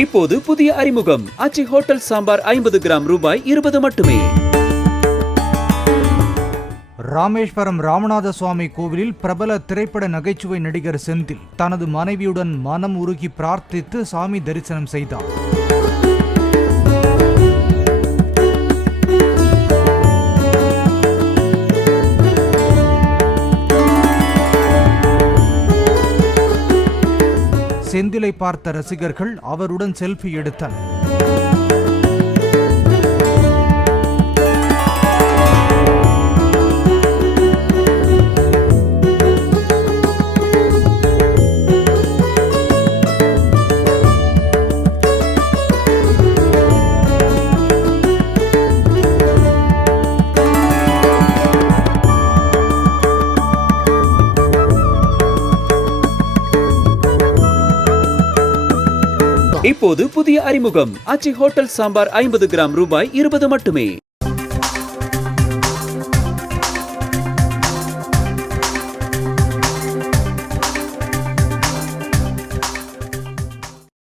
இப்போது புதிய அறிமுகம் ஆச்சி ஹோட்டல் சாம்பார் 50 கிராம் ரூபாய் 20 மட்டுமே. ராமேஸ்வரம் ராமநாத சுவாமி கோவிலில் பிரபல திரைப்பட நகைச்சுவை நடிகர் செந்தில் தனது மனைவியுடன் மனம் உருகி பிரார்த்தித்து சாமி தரிசனம் செய்தார். செந்திலை பார்த்த ரசிகர்கள் அவருடன் செல்ஃபி எடுத்தனர். இப்போது புதிய அறிமுகம் ஆச்சி ஹோட்டல் சாம்பார் 50 கிராம் ரூபாய் 20 மட்டுமே.